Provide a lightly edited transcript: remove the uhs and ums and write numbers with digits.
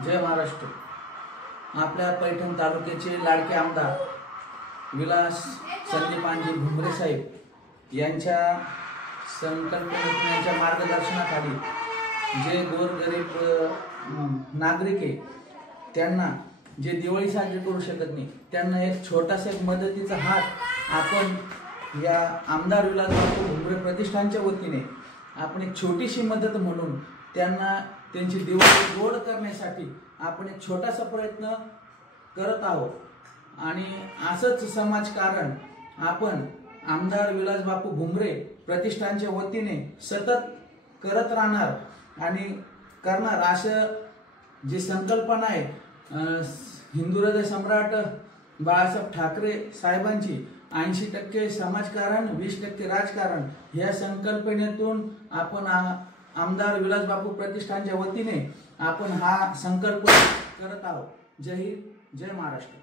जय महाराष्ट्र। आपल्या पैठण तालुक्याचे लाडके आमदार विलास संदीपानजी भुमरे साहेब यांच्या संकल्पनेतून यांच्या मार्गदर्शनाखाली जे गोरगरीब नागरिक आहे त्यांना जे दिवाळी साजरी करू शकत नाही त्यांना एक छोटासा मदतीचा हात आपण या आमदार विलास भुमरे प्रतिष्ठानच्या वतीने आपण एक छोटीशी मदत म्हणून त्यांना त्यांची दिवाळी गोड करण्यासाठी आपण एक छोटासा प्रयत्न करत आहोत। आणि असंच समाजकारण आपण आमदार विलास बापू भुमरे प्रतिष्ठानच्या वतीने सतत करत राहणार आणि करणार असं जी संकल्पना आहे हिंदू हृदय सम्राट बाळासाहेब ठाकरे साहेबांची 80% समाजकारण 20% राजकारण या संकल्पनेतून आपण आमदार विलास बापू प्रतिष्ठानच्या वतीने आपण हा संकल्प करत आहोत। जय हिंद, जय महाराष्ट्र।